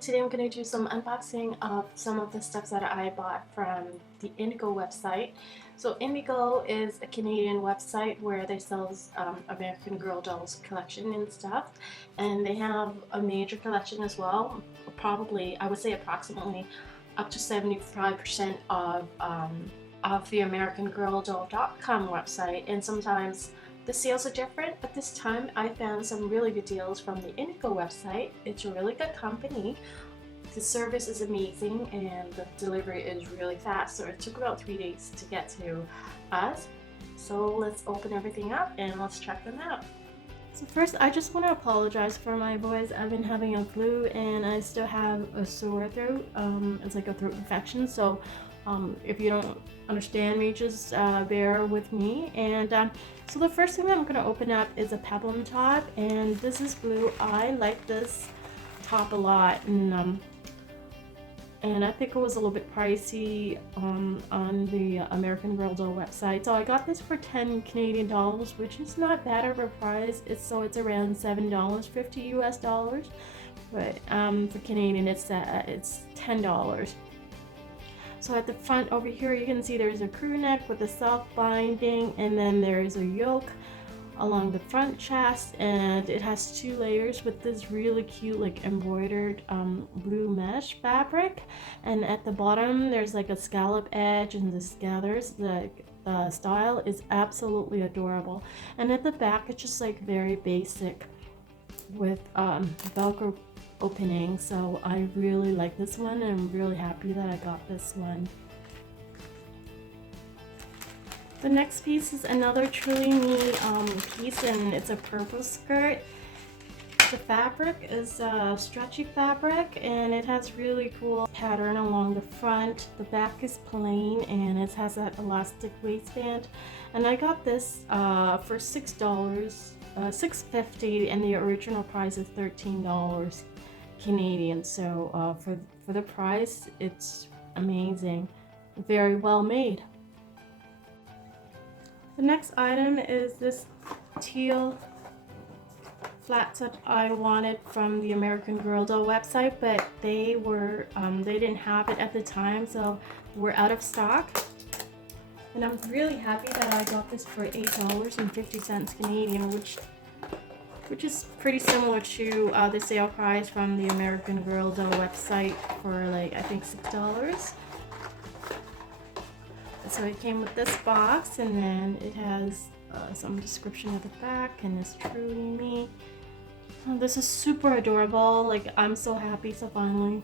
Today I'm going to do some unboxing of some of the stuff that I bought from the Indigo website. So Indigo is a Canadian website where they sell American Girl dolls collection and stuff, and they have a major collection as well. Probably, I would say approximately up to 75% of the AmericanGirlDoll.com website, and sometimes the sales are different, but this time I found some really good deals from the Indigo website. It's a really good company. The service is amazing and the delivery is really fast, so it took about 3 days to get to us. So let's open everything up and let's check them out. So first, I just want to apologize for my voice. I've been having a flu and I still have a sore throat. It's like a throat infection, so if you don't understand me, just bear with me. And so the first thing that I'm going to open up is a Peplum top, and this is blue. I like this top a lot, and I think it was a little bit pricey on the American Girl Doll website. So I got this for 10 Canadian dollars, which is not bad of a price. It's around $7, 50 US dollars, but for Canadian it's $10. So at the front over here, you can see there's a crew neck with a soft binding, and then there's a yoke along the front chest, and it has 2 layers with this really cute like embroidered blue mesh fabric, and at the bottom there's like a scallop edge and the gathers. The style is absolutely adorable, and at the back it's just like very basic with Velcro opening. So I really like this one, and I'm really happy that I got this one. The next piece is another truly me piece, and it's a purple skirt. The fabric is stretchy fabric, and it has really cool pattern along the front. The back is plain and it has that elastic waistband, and I got this for $6, $6.50, and the original price is $13 Canadian. So for the price, it's amazing, very well made. The next item is this teal flat tip I wanted from the American Girl Doll website, but they didn't have it at the time, so we're out of stock. And I'm really happy that I got this for $8.50 Canadian, which is pretty similar to the sale price from the American Girl Doll website for like I think $6. So it came with this box, and then it has some description at the back, and it's truly me. Oh, this is super adorable. Like, I'm so happy. So finally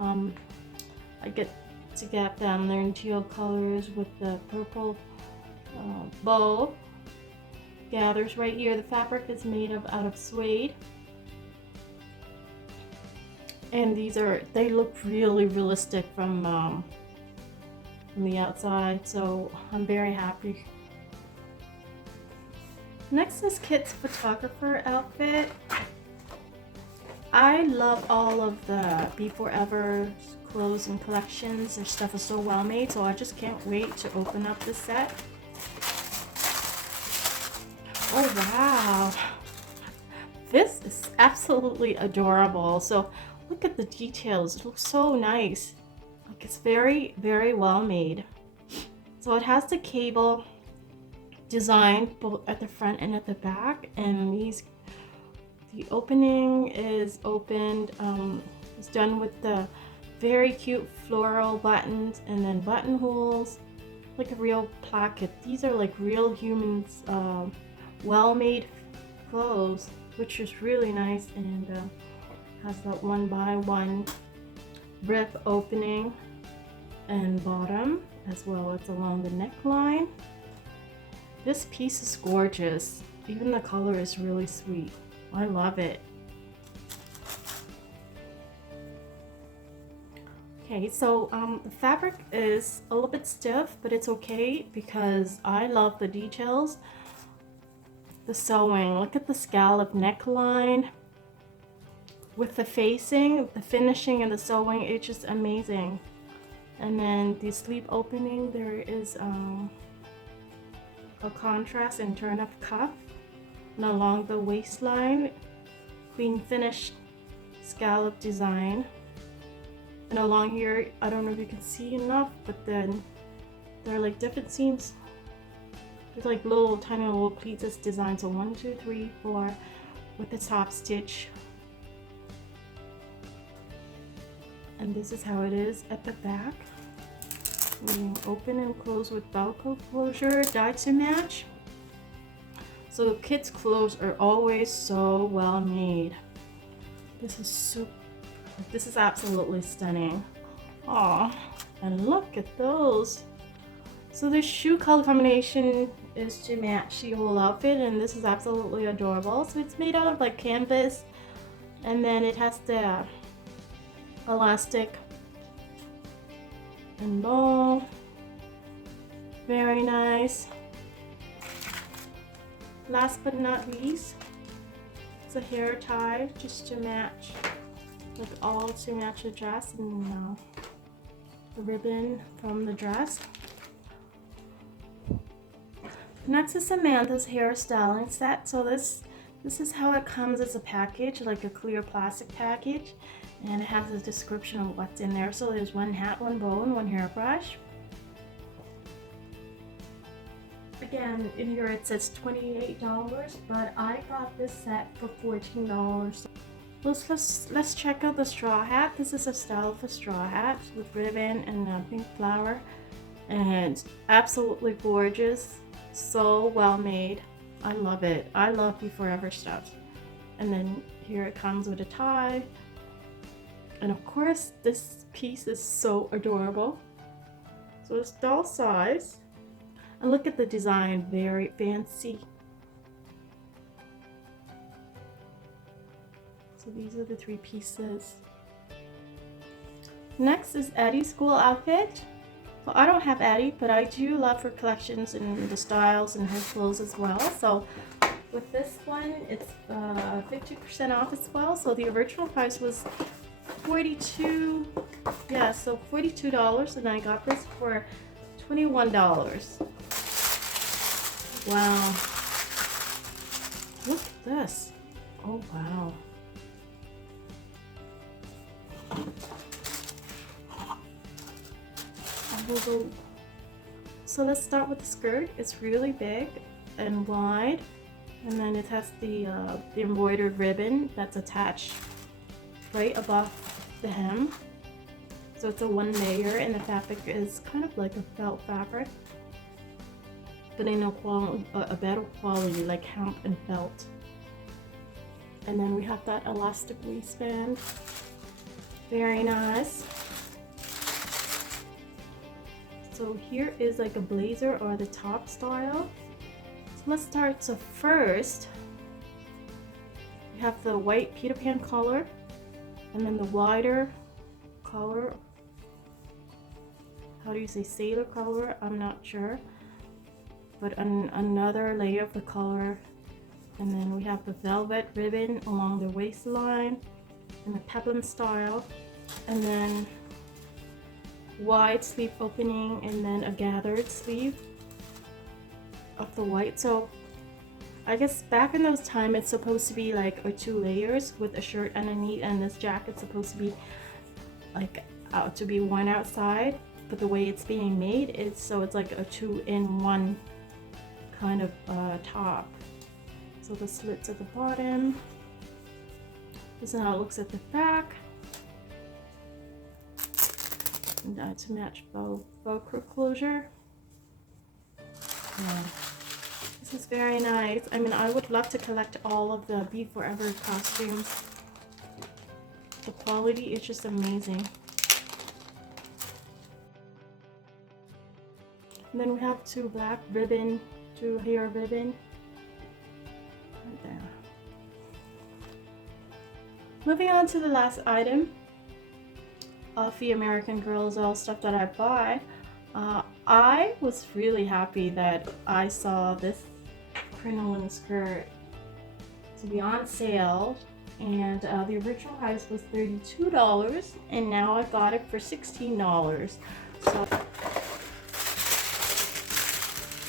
I get to get them. They're in teal colors with the purple bow. Gathers right here. The fabric is made out of suede, and they look really realistic from the outside, so I'm very happy. Next is Kit's photographer outfit. I love all of the Be Forever clothes and collections. Their stuff is so well made, so I just can't wait to open up this set. Oh wow, this is absolutely adorable. So look at the details. It looks so nice. Like, it's very, very well made. So it has the cable design both at the front and at the back, and the opening is opened. It's done with the very cute floral buttons and then buttonholes, like a real placket. These are like real humans, well-made clothes, which is really nice, and has that 1x1 rip opening and bottom as well as along the neckline. This piece is gorgeous. Even the color is really sweet. I love it. Okay, so the fabric is a little bit stiff, but it's okay because I love the details. The sewing, look at the scallop neckline with the facing, the finishing, and the sewing. It's just amazing. And then the sleeve opening, there is a contrast and turn up cuff, and along the waistline, queen finished scallop design. And along here, I don't know if you can see enough, but then there are like different seams. There's like little tiny little pleats designed. So 1, 2, 3, 4 with the top stitch. And this is how it is at the back. We open and close with Velcro closure, dyed to match. So kids' clothes are always so well made. This is absolutely stunning. Aw, and look at those. So the shoe color combination is to match the whole outfit, and this is absolutely adorable. So it's made out of like canvas, and then it has the elastic and bow. Very nice. Last but not least, it's a hair tie just to match, like all to match the dress, and the ribbon from the dress. Next is Samantha's hairstyling set. So this is how it comes as a package, like a clear plastic package, and it has a description of what's in there. So there's one hat, one bow, and one hairbrush. Again, in here it says $28, but I got this set for $14. Let's check out the straw hat. This is a style of a straw hat with ribbon and a pink flower, and it's absolutely gorgeous. So well made. I love it. I love the forever stuff. And then here it comes with a tie. And of course, this piece is so adorable. So it's doll size. And look at the design, very fancy. So these are the 3 pieces. Next is Eddy's school outfit. So I don't have Eddy, but I do love her collections and the styles and her clothes as well. So with this one, it's 50% off as well. So the original price was $42. Yeah, so $42, and I got this for $21. Wow. Look at this. Oh wow. So let's start with the skirt. It's really big and wide, and then it has the embroidered ribbon that's attached right above the hem. So it's a 1 layer, and the fabric is kind of like a felt fabric, but in a better quality, like hemp and felt. And then we have that elastic waistband. Very nice. So here is like a blazer or the top style. So let's start. So first, we have the white Peter Pan color, and then the wider color. How do you say sailor color? I'm not sure. But another layer of the color. And then we have the velvet ribbon along the waistline in the peplum style. And then wide sleeve opening, and then a gathered sleeve of the white. So I guess back in those time, it's supposed to be like 2 layers with a shirt underneath, and this jacket's supposed to be like to be worn outside, but the way it's being made is so it's like a 2-in-1 kind of top. So the slits at the bottom. This is how it looks at the back. And to match Velcro closure. Yeah. This is very nice. I mean, I would love to collect all of the Be Forever costumes. The quality is just amazing. And then we have 2 black ribbon, 2 hair ribbon. Right there. Moving on to the last item of the American Girl Doll stuff that I buy. I was really happy that I saw this crinoline skirt to be on sale, and the original price was $32, and now I got it for $16. So,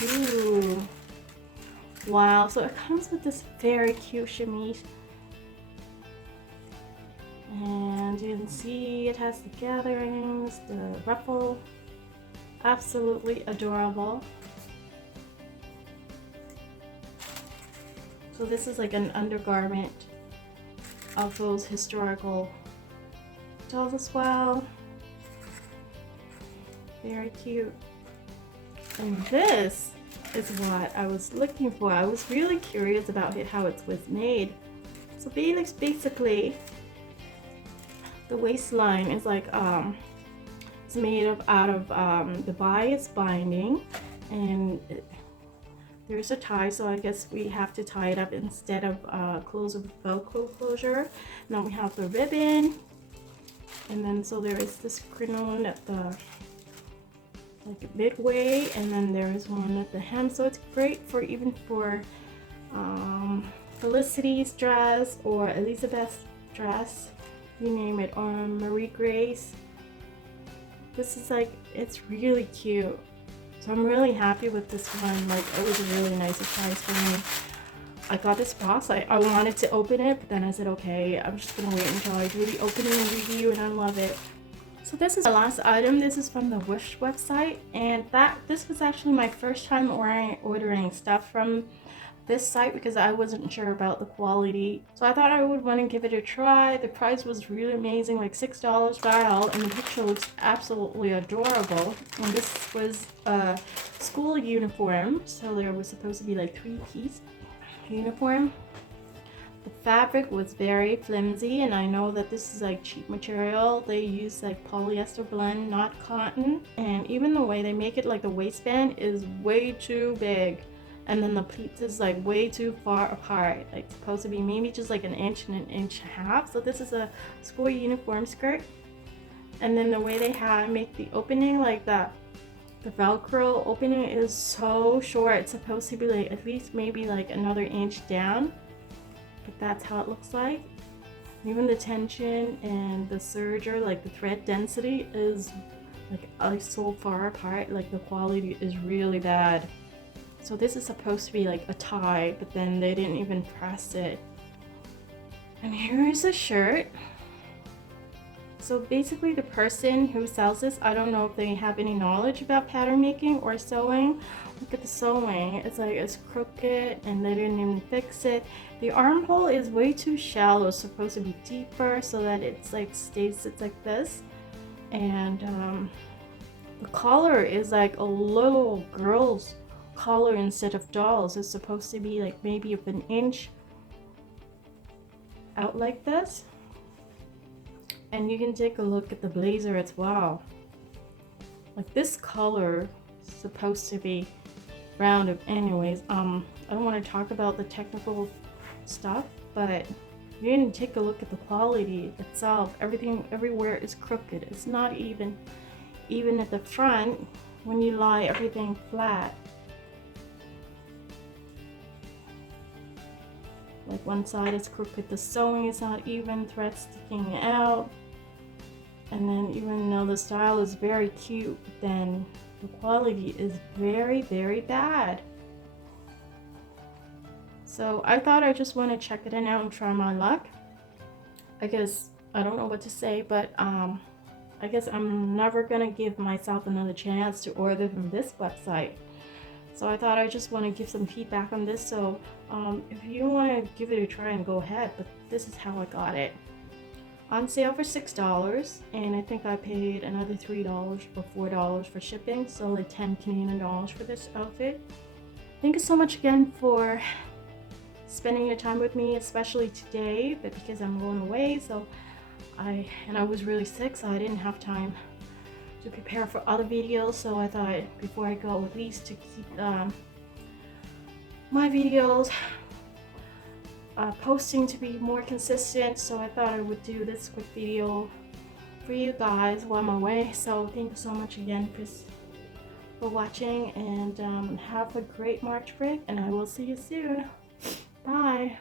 ooh, wow! So it comes with this very cute chemise, And you can see it has the gatherings, the ruffle. Absolutely adorable. So this is like an undergarment of those historical dolls as well. Very cute. And this is what I was looking for. I was really curious about how it was made. So basically, the waistline is like it's made out of the bias binding, and there's a tie, so I guess we have to tie it up instead of close with Velcro closure. Now we have the ribbon, and then so there is this crinoline at the midway, and then there is one at the hem. So it's great for even for Felicity's dress or Elizabeth's dress, you name it, or Marie Grace. This is like, it's really cute. So I'm really happy with this one. Like, it was a really nice surprise for me. I got this box. I wanted to open it, but then I said, okay, I'm just gonna wait until I do the opening review, and I love it. So this is the last item. This is from the Wish website, and this was actually my first time ordering stuff from this site because I wasn't sure about the quality. So I thought I would want to give it a try. The price was really amazing, like $6 style, and the picture looks absolutely adorable. And this was a school uniform, so there was supposed to be like 3-piece uniform. The fabric was very flimsy, and I know that this is like cheap material. They use like polyester blend, not cotton. And even the way they make it, like the waistband is way too big, and then the pleats is like way too far apart. Like supposed to be maybe just like an inch and an inch and a half. So this is a school uniform skirt. And then the way they make the opening, like the Velcro opening is so short. It's supposed to be like at least maybe like another inch down. But that's how it looks like. Even the tension and the serger, like the thread density is like so far apart. Like the quality is really bad. So this is supposed to be like a tie, but then they didn't even press it. And here's a shirt. So basically the person who sells this, I don't know if they have any knowledge about pattern making or sewing. Look at the sewing. It's like it's crooked and they didn't even fix it. The armhole is way too shallow. It's supposed to be deeper so that it's like it's like this. And the collar is like a little girl's collar instead of dolls. It's supposed to be like maybe of an inch out like this. And you can take a look at the blazer as well. Like this color is supposed to be rounded anyways. I don't want to talk about the technical stuff, but you can take a look at the quality itself. Everything everywhere is crooked. It's not even at the front when you lie everything flat. Like one side is crooked, the sewing is not even, threads sticking out. And then even though the style is very cute, then the quality is very, very bad. So I thought I just want to check it out and try my luck. I guess I don't know what to say, but I guess I'm never gonna give myself another chance to order from this website. So I thought I just want to give some feedback on this. So if you want to give it a try, and go ahead, but this is how I got it. On sale for $6, and I think I paid another $3 or $4 for shipping, so like 10 Canadian dollars for this outfit. Thank you so much again for spending your time with me, especially today, but because I'm going away, so I was really sick, so I didn't have time to prepare for other videos. So I thought before I go, at least to keep my videos posting to be more consistent, so I thought I would do this quick video for you guys while I'm away. So thank you so much again for watching, and have a great March break, and I will see you soon. Bye.